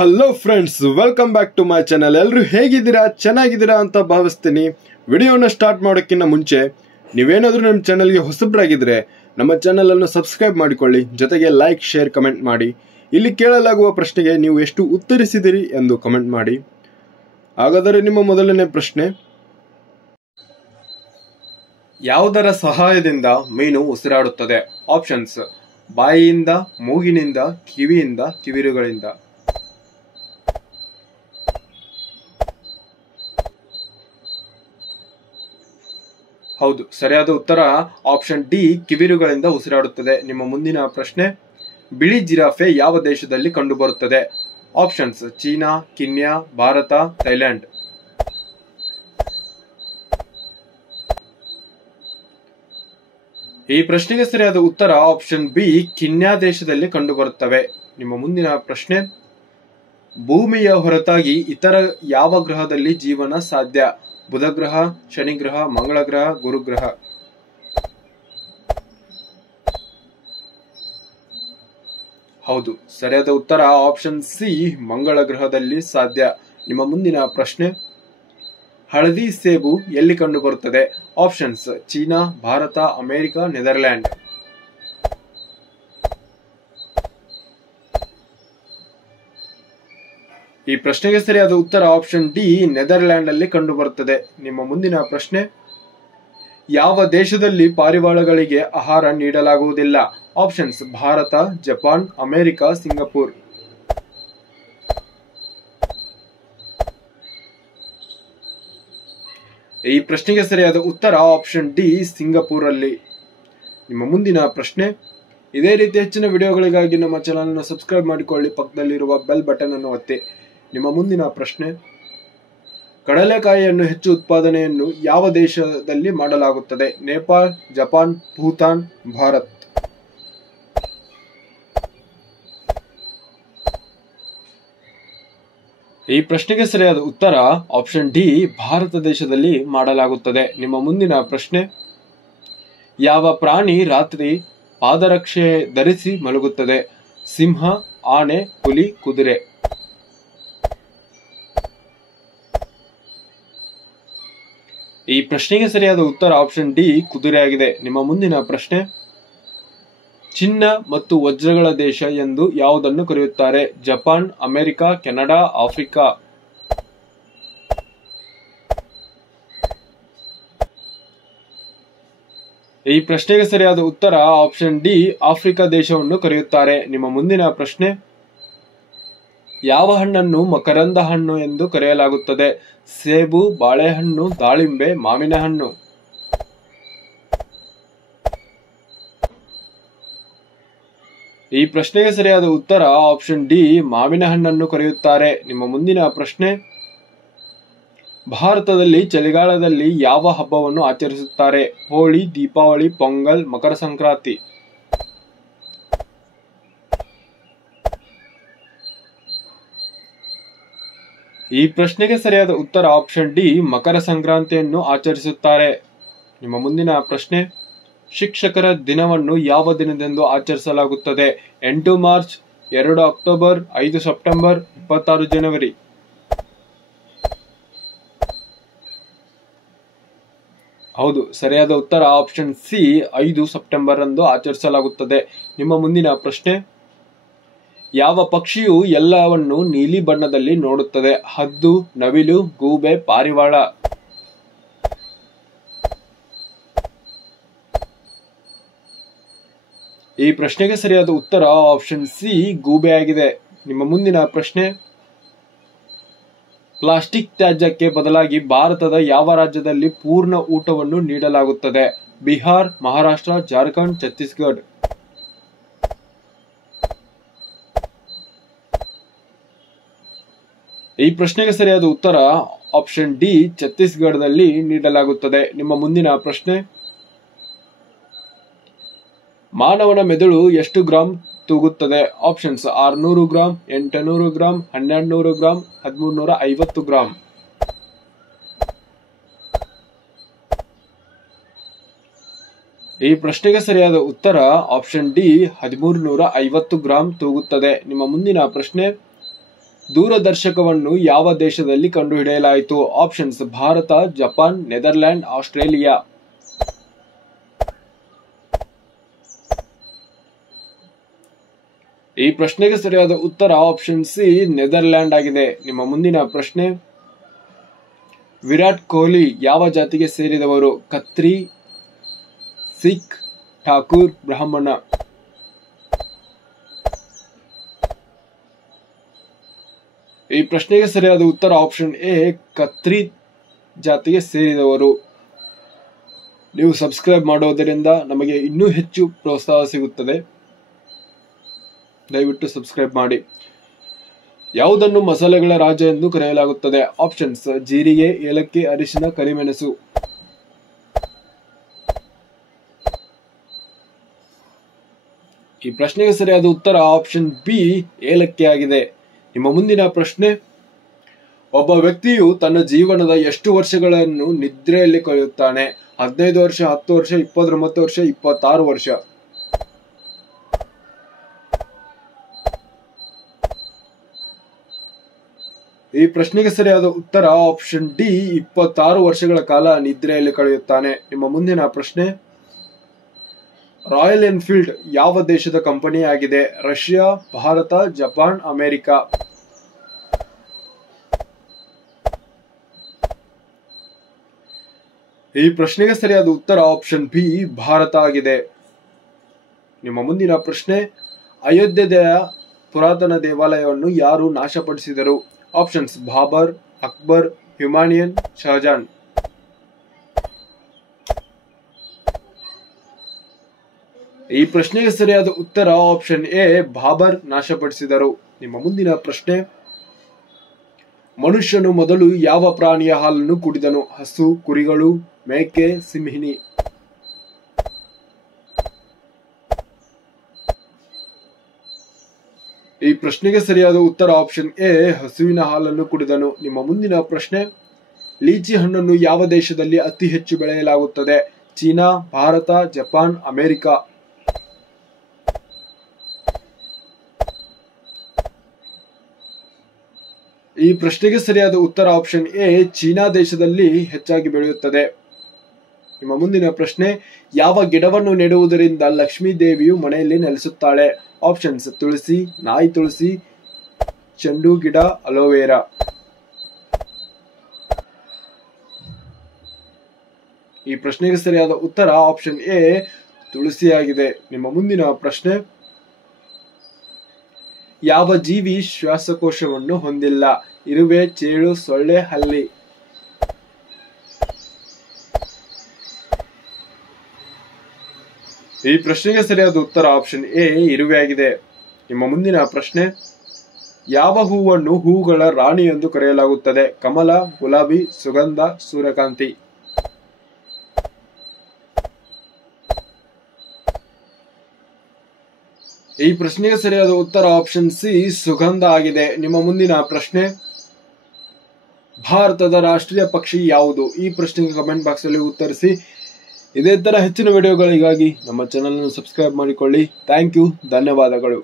Hello friends, welcome back to my channel. ಎಲ್ಲರೂ ಹೇಗಿದ್ದೀರಾ? ಚೆನ್ನಾಗಿದ್ದೀರಾ ಅಂತ ಭಾವಿಸ್ತೀನಿ. ವಿಡಿಯೋನ ಸ್ಟಾರ್ಟ್ ಮಾಡೋಕ್ಕಿಂತ ಮುಂಚೆ ನೀವೇನಾದರೂ ನಮ್ಮ ಚಾನಲ್ಗೆ ಹೊಸಬ್ರಾಗಿದ್ದರೆ ನಮ್ಮ ಚಾನಲನ್ನು ಸಬ್ಸ್ಕ್ರೈಬ್ ಮಾಡಿಕೊಳ್ಳಿ, ಜೊತೆಗೆ ಲೈಕ್, ಶೇರ್, ಕಮೆಂಟ್ ಮಾಡಿ. ಇಲ್ಲಿ ಕೇಳಲಾಗುವ ಪ್ರಶ್ನೆಗೆ ನೀವು ಎಷ್ಟು ಉತ್ತರಿಸಿದಿರಿ ಎಂದು ಕಮೆಂಟ್ ಮಾಡಿ. ಹಾಗಾದರೆ ನಿಮ್ಮ ಮೊದಲನೇ ಪ್ರಶ್ನೆ: ಯಾವುದರ ಸಹಾಯದಿಂದ ಮೀನು ಉಸಿರಾಡುತ್ತದೆ? ಆಪ್ಷನ್ಸ್: ಬಾಯಿಯಿಂದ, ಮೂಗಿನಿಂದ, ಕಿವಿಯಿಂದ, ಕಿವಿರುಗಳಿಂದ. ಹೌದು, ಸರಿಯಾದ ಉತ್ತರ ಆಪ್ಷನ್ ಡಿ, ಕಿವಿರುಗಳಿಂದ ಉಸಿರಾಡುತ್ತದೆ. ನಿಮ್ಮ ಮುಂದಿನ ಪ್ರಶ್ನೆ: ಬಿಳಿ ಜಿರಾಫೆ ಯಾವ ದೇಶದಲ್ಲಿ ಕಂಡುಬರುತ್ತದೆ? Options: China, Kenya, Bharat, Thailand. ಈ ಪ್ರಶ್ನೆಗೆ ಸರಿಯಾದ ಉತ್ತರ ಆಪ್ಷನ್ ಬಿ, ಕೀನ್ಯಾ ದೇಶದಲ್ಲಿ ಕಂಡುಬರುತ್ತವೆ. ನಿಮ್ಮ ಮುಂದಿನ ಪ್ರಶ್ನೆ: ಭೂಮಿಯ ಹೊರತಾಗಿ ಇತರ ಯಾವ ಗ್ರಹದಲ್ಲಿ ಜೀವನ ಸಾಧ್ಯ? ಬುಧ ಗ್ರಹ, ಶನಿ ಗ್ರಹ, ಮಂಗಳ ಗ್ರಹ, ಗುರುಗ್ರಹ. ಹೌದು, ಸರಿಯಾದ ಉತ್ತರ ಆಪ್ಷನ್ ಸಿ, ಮಂಗಳ ಗ್ರಹದಲ್ಲಿ ಸಾಧ್ಯ. ನಿಮ್ಮ ಮುಂದಿನ ಪ್ರಶ್ನೆ: ಹಳದಿ ಸೇಬು ಎಲ್ಲಿ ಕಂಡುಬರುತ್ತದೆ? Options: China, Bharat, America, Netherland. ಈ ಪ್ರಶ್ನೆಗೆ ಸರಿಯಾದ ಉತ್ತರ ಆಪ್ಷನ್ ಡಿ, ನೆದರ್ಲ್ಯಾಂಡ್ ಅಲ್ಲಿ ಕಂಡುಬರುತ್ತದೆ. ನಿಮ್ಮ ಮುಂದಿನ ಪ್ರಶ್ನೆ: ಯಾವ ದೇಶದಲ್ಲಿ ಪಾರಿವಾಳಗಳಿಗೆ ಆಹಾರ ನೀಡಲಾಗುವುದಿಲ್ಲ? Options: Bharat, Japan, America, Singapore. ಈ ಪ್ರಶ್ನೆಗೆ ಸರಿಯಾದ ಉತ್ತರ ಆಪ್ಷನ್ ಡಿ, ಸಿಂಗಪೂರ್ ಅಲ್ಲಿ. ನಿಮ್ಮ ಮುಂದಿನ ಪ್ರಶ್ನೆ: ಇದೇ ರೀತಿ ಹೆಚ್ಚಿನ ವಿಡಿಯೋಗಳಿಗಾಗಿ ನಮ್ಮ ಚಾನಲ್ ಅನ್ನು ಸಬ್ಸ್ಕ್ರೈಬ್ ಮಾಡಿಕೊಳ್ಳಿ, ಪಕ್ಕದಲ್ಲಿರುವ ಬೆಲ್ ಬಟನ್ ಅನ್ನು ಒತ್ತಿ. ನಿಮ್ಮ ಮುಂದಿನ ಪ್ರಶ್ನೆ: ಕಡಲೆಕಾಯಿಯನ್ನು ಹೆಚ್ಚು ಉತ್ಪಾದನೆಯನ್ನು ಯಾವ ದೇಶದಲ್ಲಿ ಮಾಡಲಾಗುತ್ತದೆ? ನೇಪಾಳ, ಜಪಾನ್, ಭೂತಾನ್, ಭಾರತ್. ಈ ಪ್ರಶ್ನೆಗೆ ಸರಿಯಾದ ಉತ್ತರ ಆಪ್ಷನ್ ಡಿ, ಭಾರತ ದೇಶದಲ್ಲಿ ಮಾಡಲಾಗುತ್ತದೆ. ನಿಮ್ಮ ಮುಂದಿನ ಪ್ರಶ್ನೆ: ಯಾವ ಪ್ರಾಣಿ ರಾತ್ರಿ ಪಾದರಕ್ಷೆ ಧರಿಸಿ ಮಲಗುತ್ತದೆ? ಸಿಂಹ, ಆನೆ, ಹುಲಿ, ಕುದುರೆ. ಈ ಪ್ರಶ್ನೆಗೆ ಸರಿಯಾದ ಉತ್ತರ ಆಪ್ಷನ್ ಡಿ, ಕುದುರೆ ಆಗಿದೆ. ನಿಮ್ಮ ಮುಂದಿನ ಪ್ರಶ್ನೆ: ಚಿನ್ನ ಮತ್ತು ವಜ್ರಗಳ ದೇಶ ಎಂದು ಯಾವುದನ್ನು ಕರೆಯುತ್ತಾರೆ? Japan, America, Canada, Africa. ಈ ಪ್ರಶ್ನೆಗೆ ಸರಿಯಾದ ಉತ್ತರ ಆಪ್ಷನ್ ಡಿ, ಆಫ್ರಿಕಾ ದೇಶವನ್ನು ಕರೆಯುತ್ತಾರೆ. ನಿಮ್ಮ ಮುಂದಿನ ಪ್ರಶ್ನೆ: ಯಾವ ಹಣ್ಣನ್ನು ಮಕರಂದ ಹಣ್ಣು ಎಂದು ಕರೆಯಲಾಗುತ್ತದೆ? ಸೇಬು, ಬಾಳೆಹಣ್ಣು, ದಾಳಿಂಬೆ, ಮಾವಿನ ಹಣ್ಣು. ಈ ಪ್ರಶ್ನೆಗೆ ಸರಿಯಾದ ಉತ್ತರ ಆಪ್ಷನ್ ಡಿ, ಮಾವಿನ ಹಣ್ಣನ್ನು ಕರೆಯುತ್ತಾರೆ. ನಿಮ್ಮ ಮುಂದಿನ ಪ್ರಶ್ನೆ: ಭಾರತದಲ್ಲಿ ಚಳಿಗಾಲದಲ್ಲಿ ಯಾವ ಹಬ್ಬವನ್ನು ಆಚರಿಸುತ್ತಾರೆ? ಹೋಳಿ, ದೀಪಾವಳಿ, ಪೊಂಗಲ್, ಮಕರ ಸಂಕ್ರಾಂತಿ. ಈ ಪ್ರಶ್ನೆಗೆ ಸರಿಯಾದ ಉತ್ತರ ಆಪ್ಷನ್ ಡಿ, ಮಕರ ಸಂಕ್ರಾಂತಿಯನ್ನು ಆಚರಿಸುತ್ತಾರೆ. ನಿಮ್ಮ ಮುಂದಿನ ಪ್ರಶ್ನೆ: ಶಿಕ್ಷಕರ ದಿನವನ್ನು ಯಾವ ದಿನದಂದು ಆಚರಿಸಲಾಗುತ್ತದೆ? 8 ಮಾರ್ಚ್, 2 ಅಕ್ಟೋಬರ್, 5 ಸೆಪ್ಟೆಂಬರ್, 26 ಜನವರಿ. ಹೌದು, ಸರಿಯಾದ ಉತ್ತರ ಆಪ್ಷನ್ ಸಿ, 5 ಸೆಪ್ಟೆಂಬರ್ ಅಂದು ಆಚರಿಸಲಾಗುತ್ತದೆ. ನಿಮ್ಮ ಮುಂದಿನ ಪ್ರಶ್ನೆ: ಯಾವ ಪಕ್ಷಿಯು ಎಲ್ಲವನ್ನು ನೀಲಿ ಬಣ್ಣದಲ್ಲಿ ನೋಡುತ್ತದೆ? ಹದ್ದು, ನವಿಲು, ಗೂಬೆ, ಪಾರಿವಾಳ. ಈ ಪ್ರಶ್ನೆಗೆ ಸರಿಯಾದ ಉತ್ತರ ಆಪ್ಷನ್ ಸಿ, ಗೂಬೆ ಆಗಿದೆ. ನಿಮ್ಮ ಮುಂದಿನ ಪ್ರಶ್ನೆ: ಪ್ಲಾಸ್ಟಿಕ್ ತ್ಯಾಜ್ಯಕ್ಕೆ ಬದಲಾಗಿ ಭಾರತದ ಯಾವ ರಾಜ್ಯದಲ್ಲಿ ಪೂರ್ಣ ಊಟವನ್ನು ನೀಡಲಾಗುತ್ತದೆ? ಬಿಹಾರ್, ಮಹಾರಾಷ್ಟ್ರ, ಜಾರ್ಖಂಡ್, ಛತ್ತೀಸ್ಗಢ. ಈ ಪ್ರಶ್ನೆಗೆ ಸರಿಯಾದ ಉತ್ತರ ಆಪ್ಷನ್ ಡಿ, ಛತ್ತೀಸ್ಗಢದಲ್ಲಿ ನೀಡಲಾಗುತ್ತದೆ. ನಿಮ್ಮ ಮುಂದಿನ ಪ್ರಶ್ನೆ: ಮಾನವನ ಮೆದುಳು ಎಷ್ಟು ಗ್ರಾಂ ತೂಗುತ್ತದೆ? Options: 600 gram, 800 gram, 1200 gram, 1350 gram. ಈ ಪ್ರಶ್ನೆಗೆ ಸರಿಯಾದ ಉತ್ತರ ಆಪ್ಷನ್ ಡಿ, 1350 ಗ್ರಾಂ ತೂಗುತ್ತದೆ. ನಿಮ್ಮ ಮುಂದಿನ ಪ್ರಶ್ನೆ: ದೂರದರ್ಶಕವನ್ನು ಯಾವ ದೇಶದಲ್ಲಿ ಕಂಡುಹಿಡಿಯಲಾಯಿತು? Options: Bharat, Japan, Netherland, Australia. ಈ ಪ್ರಶ್ನೆಗೆ ಸರಿಯಾದ ಉತ್ತರ ಆಪ್ಷನ್ ಸಿ, ನೆದರ್ಲ್ಯಾಂಡ್ ಆಗಿದೆ. ನಿಮ್ಮ ಮುಂದಿನ ಪ್ರಶ್ನೆ: ವಿರಾಟ್ ಕೊಹ್ಲಿ ಯಾವ ಜಾತಿಗೆ ಸೇರಿದವರು? ಖತ್ರಿ, ಸಿಖ್, ಠಾಕೂರ್, ಬ್ರಾಹ್ಮಣ. ಈ ಪ್ರಶ್ನೆಗೆ ಸರಿಯಾದ ಉತ್ತರ ಆಪ್ಷನ್ ಎ, ಖತ್ರಿ ಜಾತಿಗೆ ಸೇರಿದವರು. ನೀವು ಸಬ್ಸ್ಕ್ರೈಬ್ ಮಾಡೋದರಿಂದ ನಮಗೆ ಇನ್ನೂ ಹೆಚ್ಚು ಪ್ರೋತ್ಸಾಹ ಸಿಗುತ್ತದೆ. ದಯವಿಟ್ಟು ಸಬ್ಸ್ಕ್ರೈಬ್ ಮಾಡಿ. ಯಾವುದನ್ನು ಮಸಾಲೆಗಳ ರಾಜ ಎಂದು ಕರೆಯಲಾಗುತ್ತದೆ? ಆಪ್ಷನ್ಸ್: ಜೀರಿಗೆ, ಏಲಕ್ಕಿ, ಅರಿಶಿನ, ಕರಿಮೆಣಸು. ಈ ಪ್ರಶ್ನೆಗೆ ಸರಿಯಾದ ಉತ್ತರ ಆಪ್ಷನ್ ಬಿ, ಏಲಕ್ಕಿ ಆಗಿದೆ. ನಿಮ್ಮ ಮುಂದಿನ ಪ್ರಶ್ನೆ: ಒಬ್ಬ ವ್ಯಕ್ತಿಯು ತನ್ನ ಜೀವನದ ಎಷ್ಟು ವರ್ಷಗಳನ್ನು ನಿದ್ರೆಯಲ್ಲಿ ಕಳೆಯುತ್ತಾನೆ? 15 ವರ್ಷ, 10 ವರ್ಷ, 29 ವರ್ಷ, 26 ವರ್ಷ. ಈ ಪ್ರಶ್ನೆಗೆ ಸರಿಯಾದ ಉತ್ತರ ಆಪ್ಷನ್ ಡಿ, 26 ವರ್ಷಗಳ ಕಾಲ ನಿದ್ರೆಯಲ್ಲಿ ಕಳೆಯುತ್ತಾನೆ. ನಿಮ್ಮ ಮುಂದಿನ ಪ್ರಶ್ನೆ: ರಾಯಲ್ ಎನ್ಫೀಲ್ಡ್ ಯಾವ ದೇಶದ ಕಂಪನಿ ಆಗಿದೆ? Russia, Bharat, Japan, America. ಈ ಪ್ರಶ್ನೆಗೆ ಸರಿಯಾದ ಉತ್ತರ ಆಪ್ಷನ್ ಬಿ, ಭಾರತ ಆಗಿದೆ. ನಿಮ್ಮ ಮುಂದಿನ ಪ್ರಶ್ನೆ: ಅಯೋಧ್ಯೆಯ ಪುರಾತನ ದೇವಾಲಯವನ್ನು ಯಾರು ನಾಶಪಡಿಸಿದರು? ಆಪ್ಷನ್ಸ್: ಬಾಬರ್, ಅಕ್ಬರ್, ಹುಮಾಯೂನ್, ಶಹಜಾನ್. ಈ ಪ್ರಶ್ನೆಗೆ ಸರಿಯಾದ ಉತ್ತರ ಆಪ್ಷನ್ ಎ, ಬಾಬರ್ ನಾಶಪಡಿಸಿದರು. ನಿಮ್ಮ ಮುಂದಿನ ಪ್ರಶ್ನೆ: ಮನುಷ್ಯನು ಮೊದಲು ಯಾವ ಪ್ರಾಣಿಯ ಹಾಲನ್ನು ಕುಡಿದನು? ಹಸು, ಕುರಿಗಳು, ಮೇಕೆ, ಸಿಂಹಿಣಿ. ಈ ಪ್ರಶ್ನೆಗೆ ಸರಿಯಾದ ಉತ್ತರ ಆಪ್ಷನ್ ಎ, ಹಸುವಿನ ಹಾಲನ್ನು ಕುಡಿದನು. ನಿಮ್ಮ ಮುಂದಿನ ಪ್ರಶ್ನೆ: ಲೀಚಿ ಹಣ್ಣನ್ನು ಯಾವ ದೇಶದಲ್ಲಿ ಅತಿ ಹೆಚ್ಚು ಬೆಳೆಯಲಾಗುತ್ತದೆ? China, Bharat, Japan, America. ಈ ಪ್ರಶ್ನೆಗೆ ಸರಿಯಾದ ಉತ್ತರ ಆಪ್ಷನ್ ಎ, ಚೀನಾ ದೇಶದಲ್ಲಿ ಹೆಚ್ಚಾಗಿ ಬೆಳೆಯುತ್ತದೆ. ನಿಮ್ಮ ಮುಂದಿನ ಪ್ರಶ್ನೆ: ಯಾವ ಗಿಡವನ್ನು ನೆಡುವುದರಿಂದ ಲಕ್ಷ್ಮೀ ದೇವಿಯು ಮನೆಯಲ್ಲಿ ನೆಲೆಸುತ್ತಾಳೆ? ಆಪ್ಷನ್ಸ್: ತುಳಸಿ, ನಾಯಿ ತುಳಸಿ, ಚೆಂಡು ಗಿಡ, ಅಲೋವೆರಾ. ಈ ಪ್ರಶ್ನೆಗೆ ಸರಿಯಾದ ಉತ್ತರ ಆಪ್ಷನ್ ಎ, ತುಳಸಿ ಆಗಿದೆ. ನಿಮ್ಮ ಮುಂದಿನ ಪ್ರಶ್ನೆ: ಯಾವ ಜೀವಿ ಶ್ವಾಸಕೋಶವನ್ನು ಹೊಂದಿಲ್ಲ? ಇರುವೆ, ಚೇಳು, ಸೊಳ್ಳೆ, ಹಲ್ಲಿ. ಈ ಪ್ರಶ್ನೆಗೆ ಸರಿಯಾದ ಉತ್ತರ ಆಪ್ಷನ್ ಎ, ಇರುವೆ ಆಗಿದೆ. ನಿಮ್ಮ ಮುಂದಿನ ಪ್ರಶ್ನೆ: ಯಾವ ಹೂವನ್ನು ಹೂಗಳ ರಾಣಿ ಎಂದು ಕರೆಯಲಾಗುತ್ತದೆ? ಕಮಲ, ಗುಲಾಬಿ, ಸುಗಂಧ, ಸೂರ್ಯಕಾಂತಿ. ಈ ಪ್ರಶ್ನೆಗೆ ಸರಿಯಾದ ಉತ್ತರ ಆಪ್ಷನ್ ಸಿ, ಸುಗಂಧ ಆಗಿದೆ. ನಿಮ್ಮ ಮುಂದಿನ ಪ್ರಶ್ನೆ: ಭಾರತದ ರಾಷ್ಟ್ರೀಯ ಪಕ್ಷಿ ಯಾವುದು? ಈ ಪ್ರಶ್ನೆಗೆ ಕಮೆಂಟ್ ಬಾಕ್ಸ್ ಅಲ್ಲಿ ಉತ್ತರಿಸಿ. ಇದೇ ತರ ಹೆಚ್ಚಿನ ವಿಡಿಯೋಗಳಿಗಾಗಿ ನಮ್ಮ ಚಾನೆಲ್ ಅನ್ನು ಸಬ್ಸ್ಕ್ರೈಬ್ ಮಾಡಿಕೊಳ್ಳಿ. ಥ್ಯಾಂಕ್ ಯು, ಧನ್ಯವಾದಗಳು.